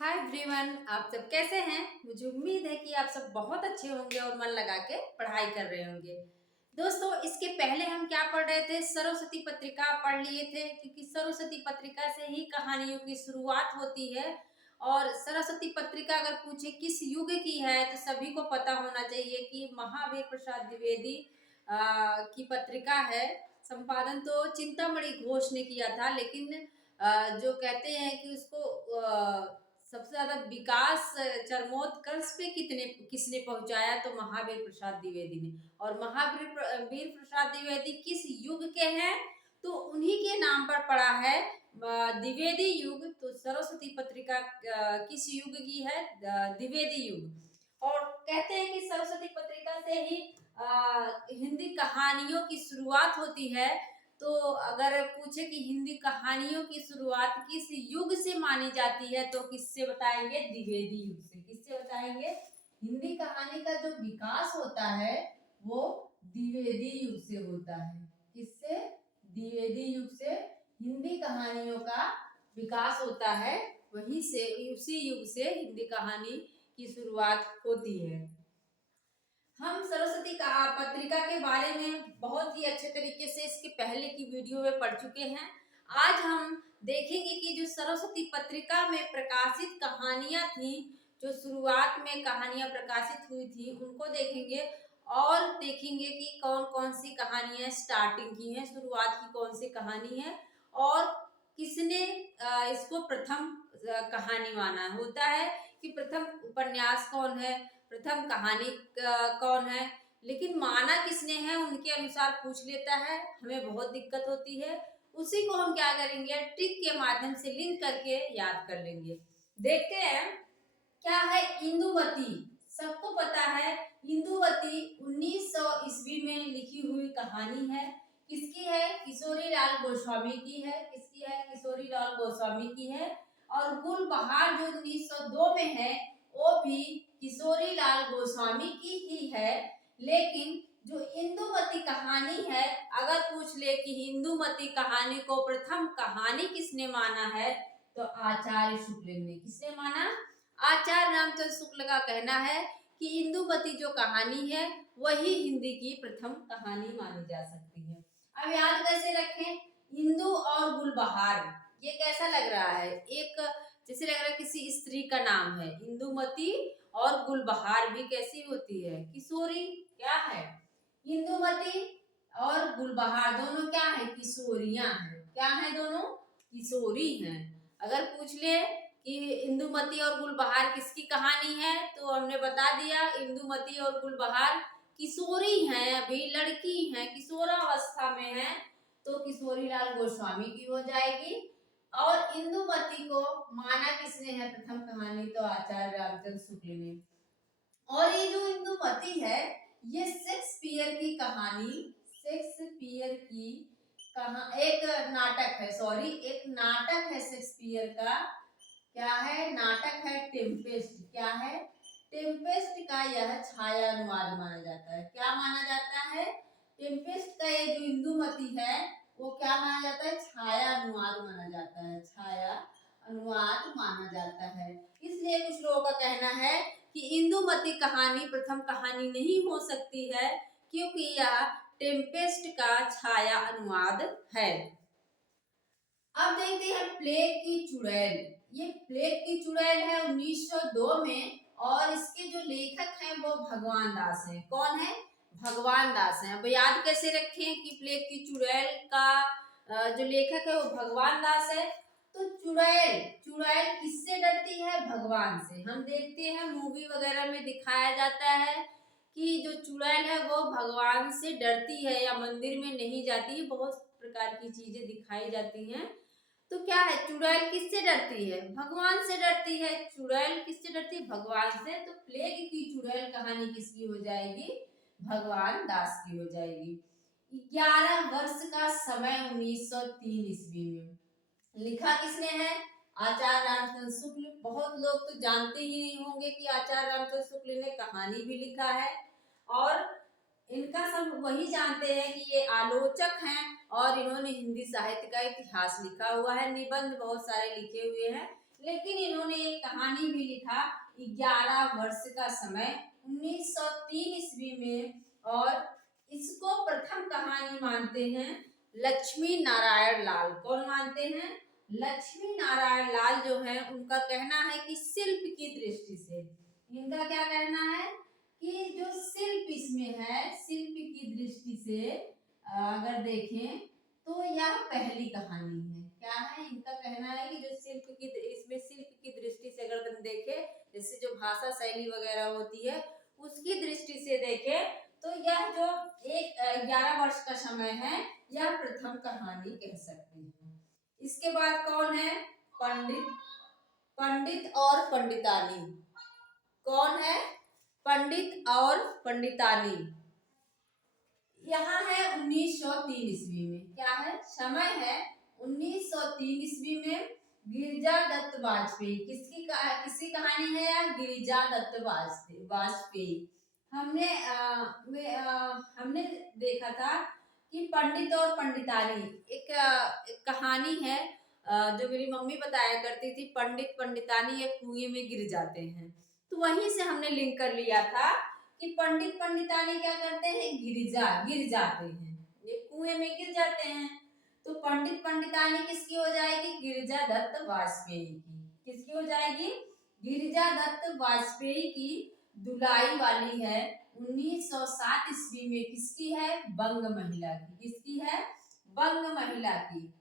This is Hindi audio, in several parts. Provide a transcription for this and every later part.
हाय एवरीवन, आप सब कैसे हैं। मुझे उम्मीद है कि आप सब बहुत अच्छे होंगे और मन लगा के पढ़ाई कर रहे होंगे। दोस्तों, इसके पहले हम क्या पढ़ रहे थे, सरस्वती पत्रिका पढ़ लिए थे, क्योंकि सरस्वती पत्रिका से ही कहानियों की शुरुआत होती है। और सरस्वती पत्रिका अगर पूछे किस युग की है तो सभी को पता होना चाहिए कि महावीर प्रसाद द्विवेदी की पत्रिका है। संपादन तो चिंतामणि घोष ने किया था, लेकिन जो कहते हैं कि उसको सबसे ज्यादा विकास चरमोत्कर्ष पे किसने पहुंचाया, तो महावीर प्रसाद द्विवेदी ने। और वीर प्रसाद द्विवेदी किस युग के हैं, तो उन्हीं के नाम पर पड़ा है द्विवेदी युग। तो सरस्वती पत्रिका किस युग की है, द्विवेदी युग। और कहते हैं कि सरस्वती पत्रिका से ही हिंदी कहानियों की शुरुआत होती है। तो अगर पूछे कि हिंदी कहानियों की शुरुआत किस युग से मानी जाती है, तो किससे बताएंगे, द्विवेदी युग से। किससे बताएंगे, हिंदी कहानी का जो विकास होता है वो द्विवेदी युग से होता है। किससे, द्विवेदी युग से हिंदी कहानियों का विकास होता है। वहीं से, उसी युग से हिंदी कहानी की शुरुआत होती है। हम सरस्वती पत्रिका के बारे में बहुत ही अच्छे तरीके से इसके पहले की वीडियो में पढ़ चुके हैं। आज हम देखेंगे कि जो सरस्वती पत्रिका में प्रकाशित कहानियां थी, जो शुरुआत में कहानियां प्रकाशित हुई थी, उनको देखेंगे। और देखेंगे कि कौन कौन सी कहानियां स्टार्टिंग की हैं, शुरुआत की कौन सी कहानी है, और किसने इसको प्रथम कहानी माना होता है, कि प्रथम उपन्यास कौन है, प्रथम कहानी कौन है। लेकिन माना किसने है, उनके अनुसार पूछ लेता है, हमें बहुत दिक्कत होती है। उसी को हम क्या करेंगे, ट्रिक के माध्यम से लिंक करके याद कर लेंगे। देखते हैं क्या है इंदुमती। सबको पता है इंदुमती 1900 ईस्वी में लिखी हुई कहानी है। किसकी है, किशोरी लाल गोस्वामी की है। किसकी है, किशोरी लाल गोस्वामी की है। और गुलबहार जो 1902 में है, वो भी किशोरी लाल गोस्वामी की ही है। लेकिन जो इंदुमती कहानी है, अगर पूछ ले कि इंदुमती कहानी को प्रथम कहानी किसने माना है, तो आचार्य शुक्ल ने। किसने माना, आचार्य रामचंद्र शुक्ल का कहना है कि इंदुमती जो कहानी है वही हिंदी की प्रथम कहानी मानी जा सकती है। अब याद कैसे रखें, इंदु और गुलबहार, ये कैसा लग रहा है, एक जैसे लग रहा है किसी स्त्री का नाम है। इंदुमती और गुलबहार भी कैसी होती है, किशोरी। क्या है, इंदुमती और गुलबहार दोनों क्या है, किशोरियां हैं। क्या है, दोनों किशोरी हैं। अगर पूछ ले कि इंदुमती और गुलबहार किसकी कहानी है, तो हमने बता दिया इंदुमती और गुलबहार किशोरी हैं, अभी लड़की हैं, किशोरावस्था में हैं, तो किशोरी लाल गोस्वामी की हो जाएगी। और इंदुमती को माना किसने है प्रथम कहानी, तो आचार्य रामचंद्र शुक्ल ने। और ये जो इंदुमती है, ये शेक्सपियर की कहानी, शेक्सपियर की एक नाटक है, सॉरी एक नाटक है शेक्सपियर का। क्या है, नाटक है टेम्पेस्ट। क्या है, टेम्पेस्ट का यह छाया अनुवाद माना जाता है। क्या माना जाता है, टेम्पेस्ट का ये जो इंदुमती है वो क्या माना जाता है, छाया अनुवाद माना जाता है। छाया अनुवाद माना जाता है। इसलिए कुछ लोगों का कहना है कि इंदुमती कहानी प्रथम कहानी नहीं हो सकती है, क्योंकि यह टेम्पेस्ट का छाया अनुवाद है। अब देखते हैं प्लेग की चुड़ैल। ये प्लेग की चुड़ैल है 1902 में, और इसके जो लेखक हैं वो भगवान दास हैं। कौन है, भगवान दास हैं। अब याद कैसे रखें कि प्लेग की चुड़ैल का जो लेखक है वो भगवान दास है। तो चुड़ैल, चुड़ैल किससे डरती है, भगवान से। हम देखते हैं मूवी वगैरह में दिखाया जाता है कि जो चुड़ैल है वो भगवान से डरती है, या मंदिर में नहीं जाती है, बहुत प्रकार की चीजें दिखाई जाती हैं। तो क्या है, चुड़ैल किससे डरती है, भगवान से डरती है। चुड़ैल किससे डरती है, भगवान से। तो प्लेग की चुड़ैल कहानी किसकी हो जाएगी, भगवान दास की हो जाएगी। 11 वर्ष का समय 1903 ईस्वी में लिखा किसने है, आचार्य रामचंद्र शुक्ल। बहुत लोग तो जानते ही नहीं होंगे कि आचार्य रामचंद्र शुक्ल ने कहानी भी लिखा है। और इनका सब वही जानते हैं कि ये आलोचक हैं, और इन्होंने हिंदी साहित्य का इतिहास लिखा हुआ है, निबंध बहुत सारे लिखे हुए हैं। लेकिन इन्होंने एक कहानी भी लिखा 11 वर्ष का समय 1903 ईस्वी में। और इसको प्रथम कहानी मानते हैं लक्ष्मी नारायण लाल। कौन मानते हैं? लक्ष्मी नारायण लाल जो है उनका कहना है कि शिल्प की दृष्टि से, इनका क्या कहना है कि जो शिल्प इसमें है, शिल्प की दृष्टि से अगर देखें तो यह पहली कहानी है। क्या है? इनका कहना है कि जो इसमें शिल्प की दृष्टि से अगर तुम देखे, जैसे जो भाषा शैली वगैरह होती है उसकी दृष्टि से देखे तो यह जो 11 वर्ष का समय है यह प्रथम कहानी कह सकते हैं। इसके बाद कौन है? पंडित और पंडितानी। कौन है? पंडित और पंडितानी। यहाँ है 1903 ईस्वी में। क्या है? समय है 1903 ईस्वी में। गिरिजा दत्त वाजपेयी किसकी कहानी है? या गिरिजा दत्त वाजपेयी। हमने देखा था कि पंडित और पंडितानी एक कहानी है जो मेरी मम्मी बताया करती थी। पंडित पंडितानी एक कुएं में गिर जाते हैं, तो वहीं से हमने लिंक कर लिया था कि पंडित पंडितानी क्या करते हैं? गिर जाते हैं, ये कुएं में गिर जाते हैं। तो पंडित पंडितानी किसकी हो जाएगी? गिरिजा दत्त वाजपेयी की। किसकी हो जाएगी? गिरिजा दत्त वाजपेयी की दुलाई वाली है 1907 ईस्वी में। किसकी है? बंग महिला की। किसकी है? बंग महिला की।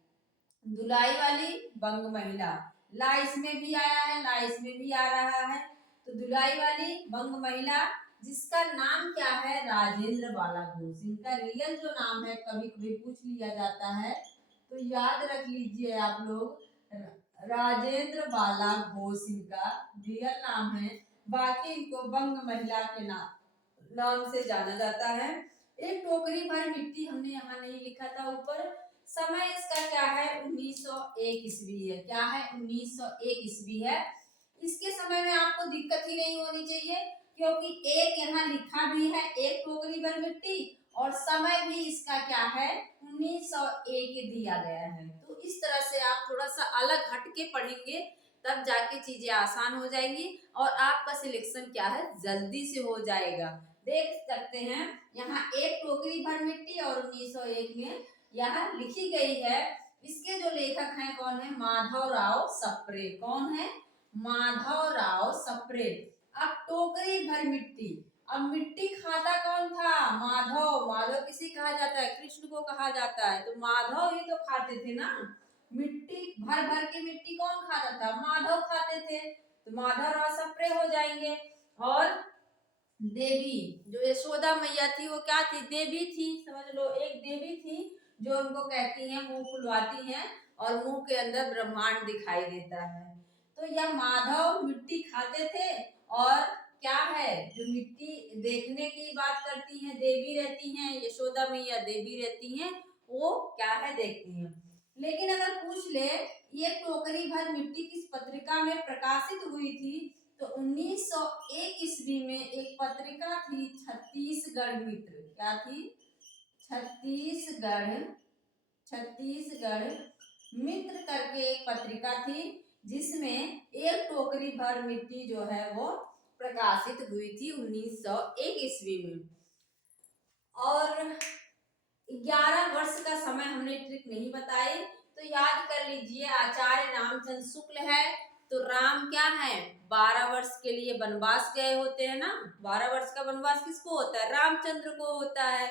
दुलाई वाली बंग महिला। ला इसमें भी आया है, ला इसमें भी आ रहा है। तो दुलाई वाली बंग महिला जिसका नाम क्या है? राजेंद्र बाला घोष। इनका रियल जो नाम है कभी कभी पूछ लिया जाता है तो याद रख लीजिए आप लोग, राजेंद्र बाला घोष इनका रियल नाम है। बाकी इनको बंग महिला के नाम से जाना जाता है। एक टोकरी भर मिट्टी हमने यहाँ नहीं लिखा था ऊपर। समय इसका क्या है? 1901 ईस्वी है। क्या है? 1901 ईस्वी है। इसके समय में आपको दिक्कत ही नहीं होनी चाहिए क्योंकि एक यहाँ लिखा भी है, एक टोकरी भर मिट्टी, और समय भी इसका क्या है? 1901 दिया गया है। तो इस तरह से आप थोड़ा सा अलग हट के पढ़ेंगे तब जाके चीजें आसान हो जाएंगी और आपका सिलेक्शन क्या है? जल्दी से हो जाएगा। देख सकते हैं यहाँ एक टोकरी भर मिट्टी और 1901 में यहाँ लिखी गई है। इसके जो लेखक हैं कौन है? माधवराव सप्रे। कौन है? माधवराव सप्रे। अब टोकरी भर मिट्टी, अब मिट्टी खाता कौन था? माधव। माधव किसे कहा जाता है? कृष्ण को कहा जाता है। तो माधव ही तो खाते थे ना मिट्टी, भर भर के मिट्टी कौन खाता था? माधव खाते थे। तो माधवराव सप्रे हो जाएंगे। और देवी जो यशोदा मैया थी वो क्या थी? देवी थी, समझ लो एक देवी थी जो उनको कहती हैं मुंह खुलवाती हैं और मुंह के अंदर ब्रह्मांड दिखाई देता है। तो यह माधव मिट्टी खाते थे। और क्या है जो मिट्टी देखने की बात करती हैं, देवी रहती हैं, यशोदा मैया देवी रहती हैं, वो क्या है? देखती हैं। लेकिन अगर पूछ ले ये टोकरी भर मिट्टी किस पत्रिका में प्रकाशित हुई थी, तो 1901 ईस्वी में एक पत्रिका थी छत्तीसगढ़ मित्र। क्या थी? छत्तीसगढ़ मित्र करके एक पत्रिका थी जिसमें एक टोकरी भर मिट्टी जो है वो प्रकाशित हुई थी 1901 ईस्वी में। और 11 वर्ष का समय हमने ट्रिक नहीं बताई तो याद कर लीजिए। आचार्य रामचंद्र शुक्ल है तो राम क्या है? 12 वर्ष के लिए वनवास गए होते हैं ना। 12 वर्ष का वनवास किसको होता है? रामचंद्र को होता है।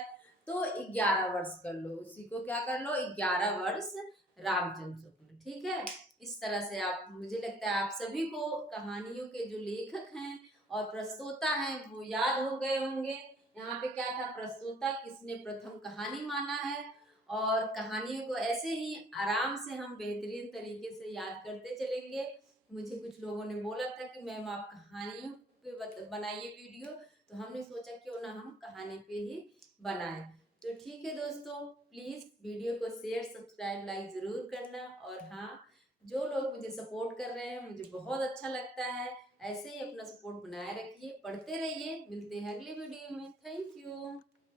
तो 11 वर्ष कर लो, उसी को क्या कर लो? 11 वर्ष रामचंद्र शुक्ल। ठीक है। इस तरह से आप, मुझे लगता है आप सभी को कहानियों के जो लेखक हैं और प्रस्तोता हैं वो याद हो गए होंगे। यहाँ पे क्या था? प्रस्तोता किसने प्रथम कहानी माना है। और कहानियों को ऐसे ही आराम से हम बेहतरीन तरीके से याद करते चलेंगे। मुझे कुछ लोगों ने बोला था कि मैम आप कहानियों पे बनाइए वीडियो, तो हमने सोचा क्यों ना हम कहानी पे ही बनाएं। तो ठीक है दोस्तों, प्लीज़ वीडियो को शेयर सब्सक्राइब लाइक ज़रूर करना। और हाँ, जो लोग मुझे सपोर्ट कर रहे हैं मुझे बहुत अच्छा लगता है। ऐसे ही अपना सपोर्ट बनाए रखिए, पढ़ते रहिए। मिलते हैं अगले वीडियो में। Thank you.